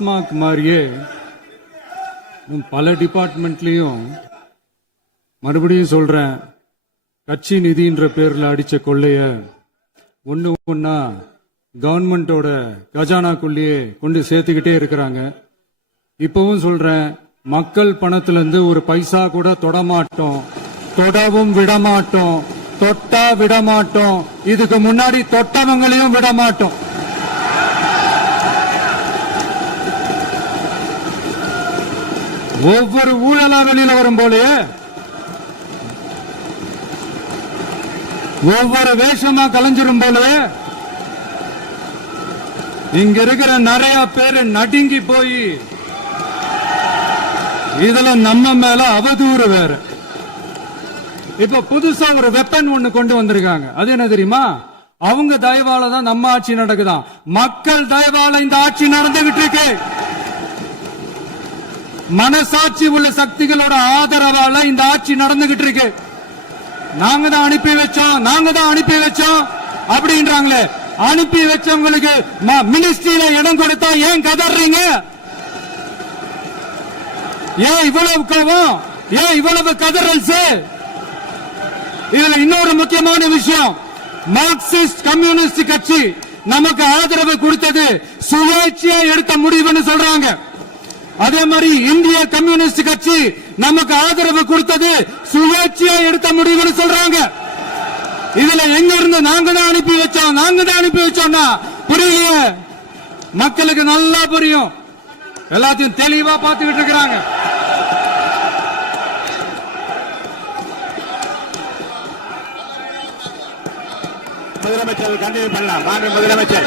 டாஸ்மாக் மாதிரியே பல டிபார்ட்மெண்ட்லயும் மறுபடியும் சொல்றேன், கட்சி நிதின்ற பேர்ல அடிச்ச கொள்ளைய ஒண்ணு ஒன்னா கவர்மெண்டோட கஜானாக்குள்ளேயே கொண்டு சேர்த்துக்கிட்டே இருக்கிறாங்க. இப்பவும் சொல்றேன், மக்கள் பணத்துல இருந்து ஒரு பைசா கூட தொடமாட்டோம், தொடவும் விடமாட்டோம், தொட்டா விடமாட்டோம், இதுக்கு முன்னாடி தொட்டவங்களையும் விடமாட்டோம். ஒவ்வொரு ஊழலா வெளியில வரும் போலே, ஒவ்வொரு வேஷமா கலைஞ்சிரும் போலே, இங்க இருக்கிற நிறைய பேரு நடுங்கி போய் இதுல நம்ம மேல அவதூறு வேற. இப்ப புதுசா ஒரு வெப்பன் ஒண்ணு கொண்டு வந்திருக்காங்க. அது என்ன தெரியுமா? அவங்க தயவால தான் நம்ம ஆட்சி நடக்குதாம். மக்கள் தயவால இந்த ஆட்சி நடந்துகிட்டு இருக்கு. மனசாட்சி உள்ள சக்திகளோட ஆதரவால இந்த ஆட்சி நடந்துகிட்டு இருக்கு. நாங்க தான் அனுப்பி வச்சோம், நாங்க தான் அனுப்பி வச்சோம் அப்படின்றாங்களே. அனுப்பி வச்சவங்களுக்கு மினிஸ்ட்ரியில இடம் கொடுத்தா ஏன் கதறீங்க? ஏன் இவ்வளவு கோபம்? ஏன் இவ்வளவு கதறல்ஸ்? இதுல இன்னொரு முக்கியமான விஷயம், மார்க்சிஸ்ட் கம்யூனிஸ்ட் கட்சி நமக்கு ஆதரவு கொடுத்தது சுயேட்சையா எடுத்த முடிவுன்னு சொல்றாங்க. அதே மாதிரி இந்திய கம்யூனிஸ்ட் கட்சி நமக்கு ஆதரவு கொடுத்தது சுயேட்சையா எடுத்த முடிவுன்னு சொல்றாங்க. இதுல எங்க இருந்து நாங்க தான் அனுப்பி வச்சோம், நாங்க தான் அனுப்பி வச்சோம்னா புரியலையே. மக்களுக்கு நல்லா புரியும், எல்லாத்தையும் தெளிவா பார்த்துக்கிட்டு இருக்கிறாங்க. முதலமைச்சர் கண்டினியூ பண்ணலாம். மாண்பு முதலமைச்சர்.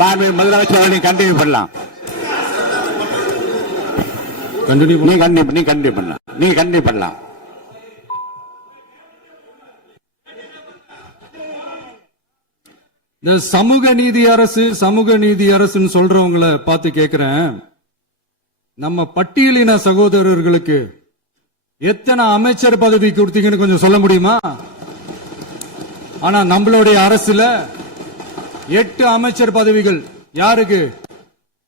மாண்பு முதலமைச்சர் கண்டினியூ பண்ணலாம். நீ கண்டினியூ பண்ணலாம். இந்த சமூக நீதி அரசு, சமூக நீதி அரசுன்னு சொல்றவங்களை பார்த்து கேட்கிறேன், நம்ம பட்டியலின சகோதரர்களுக்கு எத்தனை அமைச்சர் பதவி கொடுத்தீங்கன்னு கொஞ்சம் சொல்ல முடியுமா? ஆனா நம்மளுடைய அரசுல 8 அமைச்சர் பதவிகள் யாருக்கு?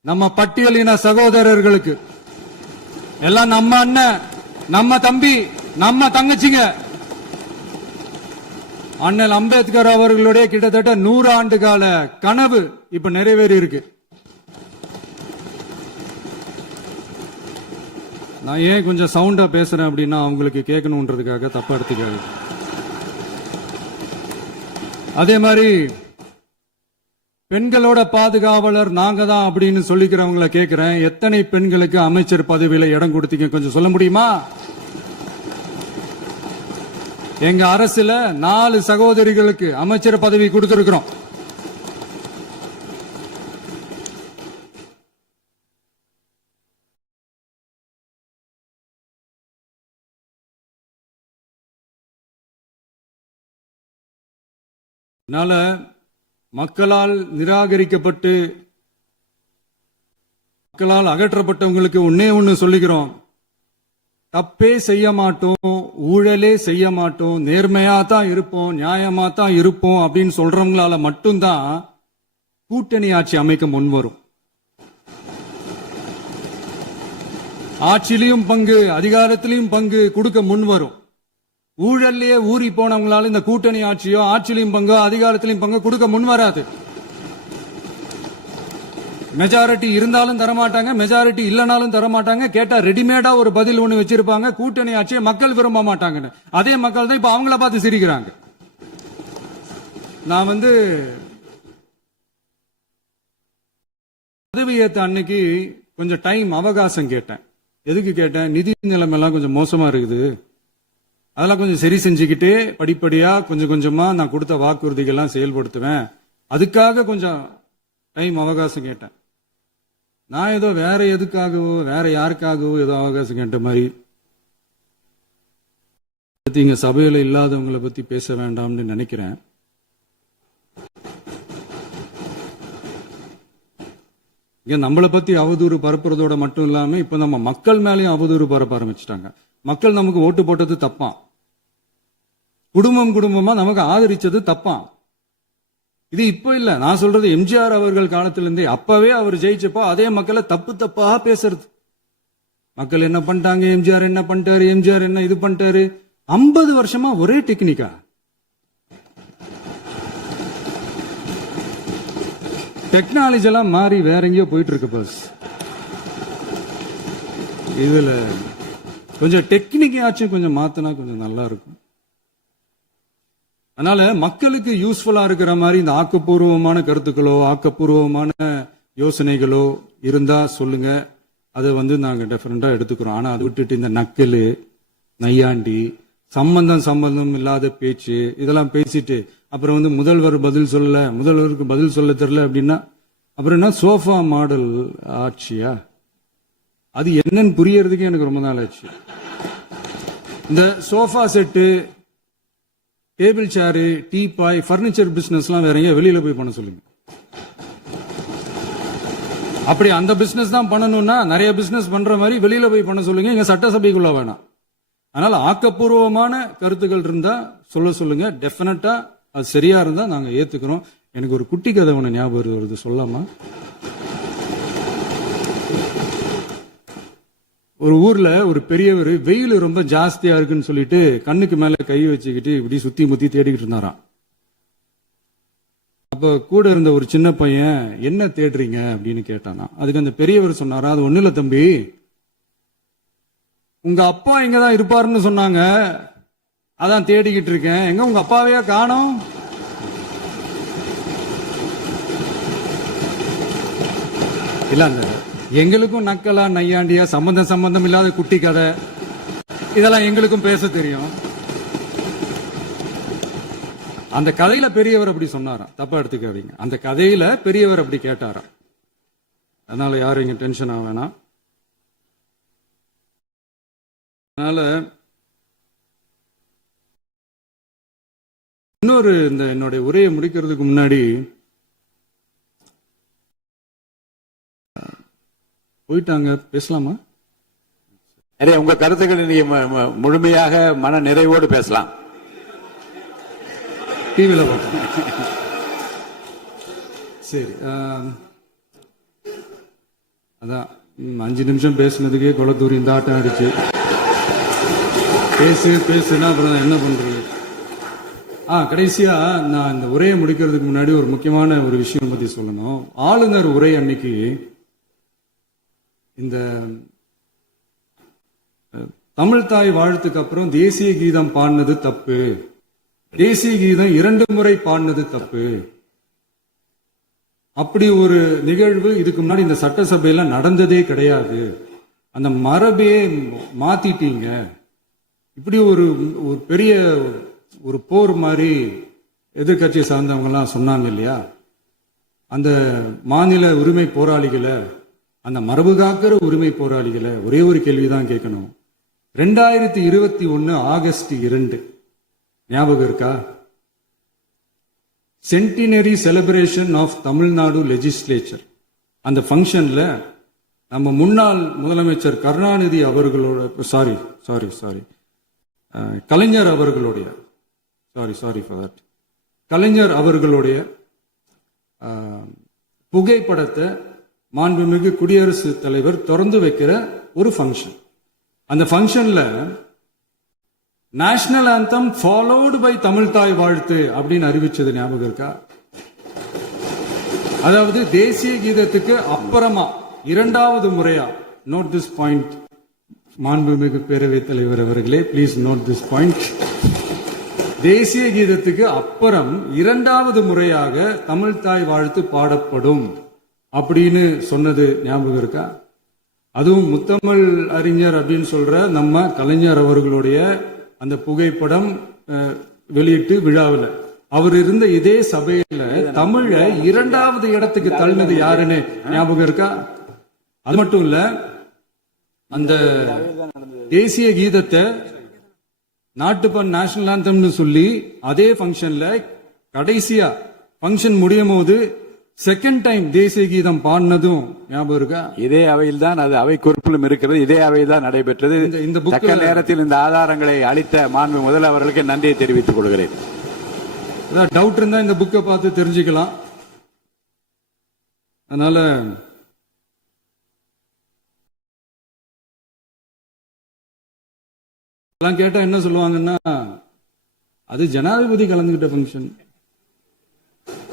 நம்ம பட்டியலின சகோதரர்களுக்கு. எல்லாம் நம்ம அண்ணன், நம்ம தம்பி, நம்ம தங்கச்சிங்க. அண்ணல் அம்பேத்கர் அவர்களுடைய கிட்டத்தட்ட 100 ஆண்டு கால கனவு இப்ப நிறைவேறி இருக்கு. நான் ஏன் கொஞ்சம் சவுண்டா பேசுறேன் அப்படின்னா அவங்களுக்கு கேட்கணும்ன்றதுக்காக, தப்பா எடுத்துக்காது. அதே மாதிரி பெண்களோட பாதுகாவலர் நாங்க தான் அப்படின்னு சொல்லிக்கிறவங்களை கேட்கிறேன், எத்தனை பெண்களுக்கு அமைச்சர் பதவியில இடம் கொடுத்தீங்க கொஞ்சம் சொல்ல முடியுமா? எங்க அரசுல 4 சகோதரிகளுக்கு அமைச்சர் பதவி கொடுத்திருக்கிறோம். அதனால மக்களால் நிராகரிக்கப்பட்டு மக்களால் அகற்றப்பட்டவங்களுக்கு ஒன்னே ஒன்னு சொல்லிக்கிறோம், தப்பே செய்ய மாட்டோம், ஊழலே செய்ய மாட்டோம், நேர்மையா தான் இருப்போம், நியாயமா தான் இருப்போம் அப்படின்னு சொல்றவங்களால மட்டும்தான் கூட்டணி ஆட்சி அமைக்க முன்வரும். ஆட்சியிலையும் பங்கு, அதிகாரத்திலையும் பங்கு கொடுக்க முன்வரும். ஊழல்லையே ஊறி போனவங்களால இந்த கூட்டணி ஆட்சியோ, ஆட்சியிலையும் பங்கோ, அதிகாரத்திலையும் பங்கு கொடுக்க முன்வராது. மெஜாரிட்டி இருந்தாலும் தரமாட்டாங்க, மெஜாரிட்டி இல்லனாலும் தரமாட்டாங்க. கேட்டா ரெடிமேடா ஒரு பதில் ஒண்ணு வச்சிருப்பாங்க, கூட்டணி ஆட்சியை மக்கள் விரும்ப மாட்டாங்கன்னு. அதே மக்கள் தான் இப்ப அவங்கள பார்த்து சிரிக்கிறாங்க. நான் பதவியேற்ற அன்னைக்கு கொஞ்சம் டைம் அவகாசம் கேட்டேன். எதுக்கு கேட்டேன்? நிதி நிலைமை எல்லாம் கொஞ்சம் மோசமா இருக்குது, அதெல்லாம் கொஞ்சம் சரி செஞ்சுக்கிட்டு படிப்படியா கொஞ்சம் கொஞ்சமா நான் கொடுத்த வாக்குறுதிகள்லாம் செயல்படுத்துவேன், அதுக்காக கொஞ்சம் டைம் அவகாசம் கேட்டேன். நான் ஏதோ வேற எதுக்காகவோ வேற யாருக்காகவோ ஏதோ அவகாசம் கேட்ட மாதிரி. இங்க சபையில இல்லாதவங்களை பத்தி பேச வேண்டாம்னு நினைக்கிறேன். இங்க நம்மளை பத்தி அவதூறு பரப்புறதோட மட்டும் இல்லாம இப்ப நம்ம மக்கள் மேலயும் அவதூறு பரப்ப ஆரம்பிச்சிட்டாங்க. மக்கள் நமக்கு ஓட்டு போட்டது தப்பான், குடும்பம் குடும்பமா நமக்கு ஆதரிச்சது தப்பான். இது இப்ப இல்ல, நான் சொல்றது எம்ஜிஆர் அவர்கள் காலத்திலிருந்தே. அப்பவே அவர் ஜெயிச்சப்போ அதே மக்களை தப்பு தப்பா பேசுறது. மக்கள் என்ன பண்ணிட்டாங்க, எம்ஜிஆர் என்ன பண்ணிட்டாரு, எம்ஜிஆர் என்ன இது பண்ணிட்டாரு. 50 வருஷமா ஒரே டெக்னிக்கா. டெக்னாலஜி எல்லாம் மாறி வேற எங்கேயோ போயிட்டு இருக்கு பஸ். இதுல கொஞ்சம் டெக்னிக்காச்சும் கொஞ்சம் மாத்தினா கொஞ்சம் நல்லா இருக்கும். அதனால மக்களுக்கு யூஸ்ஃபுல்லா இருக்கிற மாதிரி இந்த ஆக்கப்பூர்வமான கருத்துக்களோ ஆக்கப்பூர்வமான யோசனைகளோ இருந்தா சொல்லுங்க. அதை நாங்க டெஃபரெண்டா எடுத்துக்கிறோம். ஆனா அதை விட்டுட்டு இந்த நக்கலு நையாண்டி சம்பந்தம் இல்லாத பேச்சு இதெல்லாம் பேசிட்டு அப்புறம் முதல்வர் பதில் சொல்லல, முதல்வருக்கு பதில் சொல்ல தெரியல அப்படின்னா அப்புறம் என்ன சோஃபா மாடல் ஆட்சியா? அது என்னன்னு புரியறதுக்கு எனக்கு ரொம்ப நாள் ஆச்சு. இந்த சோஃபா செட்டு, டேபிள் சேரு, டீபாய், பர்னிச்சர் பிசினஸ் எல்லாம் வேற எங்க வெளியில போய் பண்ண சொல்லுங்க. அப்படி அந்த பிசினஸ் தான் பண்ணணும்னா நிறைய பிசினஸ் பண்ற மாதிரி வெளியில போய் பண்ண சொல்லுங்க, இங்க சட்டசபைக்குள்ள வேணாம். அதனால ஆக்கப்பூர்வமான கருத்துக்கள் இருந்தா சொல்லுங்க. டெஃபினட்டா அது சரியா இருந்தா நாங்க ஏத்துக்கிறோம். எனக்கு ஒரு குட்டி கதை ஒண்ணு ஞாபகம் வருது, சொல்லாமா? ஒரு ஊர்ல ஒரு பெரியவர் வெயில் ரொம்ப ஜாஸ்தியா இருக்குன்னு சொல்லிட்டு கண்ணுக்கு மேல கை வச்சுக்கிட்டு இப்படி சுத்தி முத்தி தேடிக்கிட்டு இருந்தாராம். அப்ப கூட இருந்த ஒரு சின்ன பையன் என்ன தேடுறீங்க அப்படின்னு கேட்டானா. அதுக்கு அந்த பெரியவர் சொன்னாரா, அது ஒண்ணு இல்ல தம்பி, உங்க அப்பா இங்கதான் இருப்பாருன்னு சொன்னாங்க, அதான் தேடிக்கிட்டு இருக்கேன். எங்க உங்க அப்பாவையா காணோம்? இல்ல அந்த எங்களுக்கும் நக்கலா நையாண்டியா சம்பந்தம் இல்லாத குட்டி கதை இதெல்லாம் எங்களுக்கும் பேச தெரியும். அந்த கதையில பெரியவர் அப்படி சொன்னாராம், தப்பா எடுத்துக்காதீங்க. அந்த கதையில பெரியவர் அப்படி கேட்டாராம். அதனால யாரும் இங்க டென்ஷன் ஆக வேணாம். அதனால இன்னொரு இந்த என்னுடைய உரையை முடிக்கிறதுக்கு முன்னாடி போயிட்டாங்க, பேசலாமா? உங்க கருத்துக்களை நீங்க முழுமையாக மன நிறைவோடு பேசலாம். டிவியில பார்த்தோம். சரி, அதான் 5 நிமிஷம் பேசுனதுக்கே கொளத்தூரி இந்த ஆட்டம் அடிச்சு பேசுனா அப்புறம் என்ன பண்றது? கடைசியா நான் இந்த உரையை முடிக்கிறதுக்கு முன்னாடி ஒரு முக்கியமான ஒரு விஷயம் பத்தி சொல்லணும். ஆளுநர் உரை அன்னைக்கு இந்த தமிழ் தாய் வாழ்த்துக்கு அப்புறம் தேசிய கீதம் பாடினது தப்பு, தேசிய கீதம் 2 முறை பாடினது தப்பு, அப்படி ஒரு நிகழ்வு இதுக்கு முன்னாடி இந்த சட்டசபையில நடந்ததே கிடையாது, அந்த மரபே மாத்திட்டீங்க, இப்படி ஒரு பெரிய ஒரு போர் மாதிரி எதிர்கட்சி சார்ந்தவங்க எல்லாம் சொன்னாங்க இல்லையா? அந்த மாநில உரிமை போராளிகளை, அந்த மரபு காக்கிற உரிமை போராளிகளை ஒரே ஒரு கேள்விதான் கேட்கணும். 2021 ஆகஸ்ட் 2 ஞாபகம் இருக்கா? Centenary celebration of Tamil Nadu legislature. அந்த ஃபங்க்ஷன்ல நம்ம முன்னாள் முதலமைச்சர் கருணாநிதி அவர்களோட கலைஞர் அவர்களுடைய கலைஞர் அவர்களுடைய புகைப்படத்தை மாண்புமிகு குடியரசுத் தலைவர் திறந்து வைக்கிற ஒரு ஃபங்க்ஷன். அந்த ஃபங்க்ஷன்ல national anthem followed by Tamil Thai Vazhthu அப்படின்னு அறிவிச்சது ஞாபகம் இருக்கா? அதாவது தேசிய கீதத்துக்கு அப்புறமா 2வது முறையா, நோட் திஸ் பாயிண்ட் மாண்புமிகு பேரவைத் தலைவர் அவர்களே, பிளீஸ் நோட் திஸ் பாயிண்ட். தேசிய கீதத்துக்கு அப்புறம் 2வது முறையாக தமிழ் தாய் வாழ்த்து பாடப்படும் அப்படின்னு சொன்னது ஞாபகம் இருக்கா? அதுவும் முத்தமிழ் அறிஞர் அப்படின்னு சொல்ற நம்ம கலைஞர் அவர்களுடைய அந்த புகைப்படம் வெளியிட்டு விழாவில் அவர் இருந்த இதே சபையில தமிழ 2வது இடத்துக்கு தள்ளினது யாருன்னு ஞாபகம் இருக்கா? அது மட்டும் இல்ல, அந்த தேசிய கீதத்தை நாட்டுப்பண் நேஷனல் ஆந்தம்னு சொல்லி அதே ஃபங்க்ஷன்ல கடைசியா ஃபங்க்ஷன் முடியும் போது செகண்ட் டைம் தேசிய கீதம் பாடினதும் ஞாபகம் இருக்கா? இதே அவையில் தான், அது அவை குறிப்பிலும் இருக்கிறது, இதே அவையில் தான் நடைபெற்றது. இந்த book- தக்க நேரத்தில் இந்த ஆதாரங்களை அளித்த மாண்பு முதல் அவர்களுக்கு நன்றியை தெரிவித்துக் கொள்கிறேன். டவுட் இருந்தா இந்த புக்கை பார்த்து தெரிஞ்சுக்கலாம். அதனால எல்லாம் கேட்டா என்ன சொல்லுவாங்கன்னா, அது ஜனாதிபதி கலந்துகிட்ட ஃபங்க்ஷன்,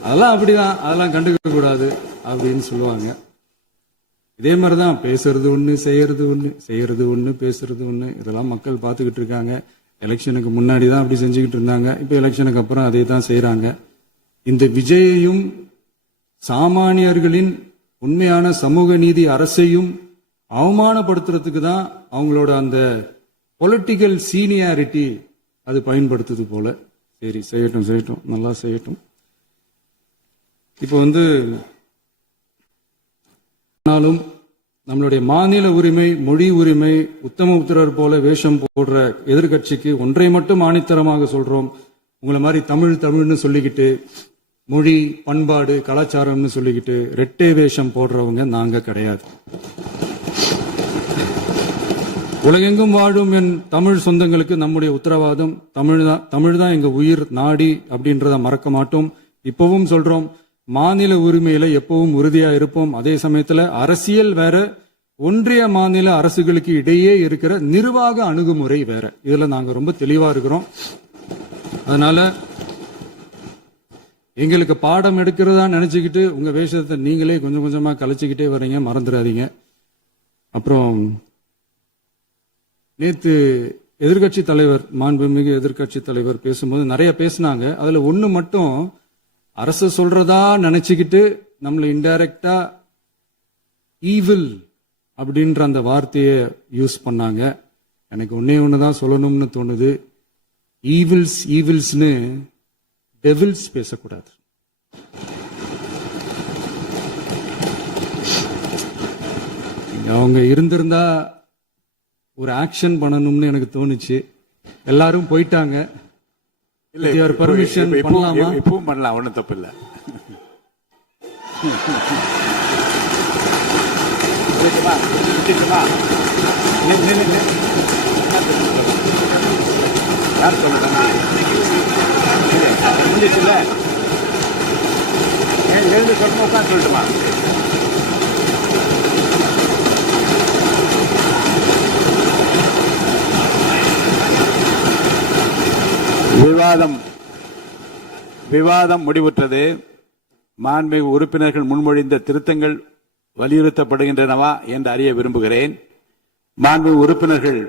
அதெல்லாம் அப்படிதான், அதெல்லாம் கண்டுக்க கூடாது அப்படின்னு சொல்லுவாங்க. இதே மாதிரிதான் பேசுறது ஒண்ணு, செய்யறது ஒண்ணு, செய்யறது ஒண்ணு, பேசுறது ஒண்ணு. இதெல்லாம் மக்கள் பார்த்துக்கிட்டு இருக்காங்க. எலெக்ஷனுக்கு முன்னாடி தான் அப்படி செஞ்சுக்கிட்டு இருந்தாங்க. இப்ப எலெக்ஷனுக்கு அப்புறம் அதே தான் செய்யறாங்க. இந்த விஜயையும் சாமானியர்களின் உண்மையான சமூக நீதி அரசையும் அவமானப்படுத்துறதுக்கு தான் அவங்களோட அந்த பொலிட்டிக்கல் சீனியாரிட்டி அது பயன்படுத்துது போல. சரி, செய்யட்டும் செய்யட்டும், நல்லா செய்யட்டும். இப்போ ஆனாலும் நம்மளுடைய மாநில உரிமை, மொழி உரிமை, உத்தமபுத்திரர் போல வேஷம் போடுற எதிர்கட்சிக்கு ஒன்றை மட்டும் ஆணித்தரமாக சொல்றோம். உங்களை மாதிரி தமிழ்னு சொல்லிக்கிட்டு, மொழி, பண்பாடு, கலாச்சாரம்னு சொல்லிக்கிட்டு ரெட்டை வேஷம் போடுறவங்க நாங்க கிடையாது. உலகெங்கும் வாழும் என் தமிழ் சொந்தங்களுக்கு நம்முடைய உத்தரவாதம் தமிழ் தான் எங்க உயிர் நாடி அப்படின்றத மறக்க மாட்டோம். இப்பவும் சொல்றோம், மாநில உரிமையில எப்பவும் உறுதியா இருப்போம். அதே சமயத்துல அரசியல் வேற, ஒன்றிய மாநில அரசுகளுக்கு இடையே இருக்கிற நிர்வாக அணுகுமுறை வேற. இதுல நாங்க ரொம்ப தெளிவா இருக்கிறோம். அதனால எங்களுக்கு பாடம் எடுக்கிறதா நினைச்சுக்கிட்டு உங்க வேஷத்தை நீங்களே கொஞ்சம் கொஞ்சமா கலைச்சுக்கிட்டே வர்றீங்க, மறந்துடாதீங்க. அப்புறம் நேத்து எதிர்கட்சி தலைவர், மாண்புமிகு எதிர்கட்சி தலைவர் பேசும்போது நிறைய பேசினாங்க. அதுல ஒண்ணு மட்டும், அரசு சொல்றதா நினைச்சுக்கிட்டு நம்மள இன்டைரக்டா ஈவில் அப்படின்ற அந்த வார்த்தையை யூஸ் பண்ணாங்க. எனக்கு ஒன்னே ஒண்ணுதான் சொல்லணும்னு தோணுது, ஈவில்ஸ்னு டெவில்ஸ் பேசக்கூடாது. அவங்க இருந்திருந்தா ஒரு ஆக்ஷன் பண்ணணும்னு எனக்கு தோணுச்சு. எல்லாரும் போயிட்டாங்க. பர்மிஷன் பண்ணலாமா? இப்பவும் பண்ணலாம், ஒன்றும் தப்பு இல்லை. யார் சொல்லுங்க? எழுந்து சொல்லுங்க, உட்காந்து சொல்லட்டுமா? விவாதம் முடிவுற்றது. மாண்புமிகு உறுப்பினர்கள் முன்மொழிந்த திருத்தங்கள் வலியுறுத்தப்படுகின்றனவா என்று அறிய விரும்புகிறேன். மாண்புமிகு உறுப்பினர்கள்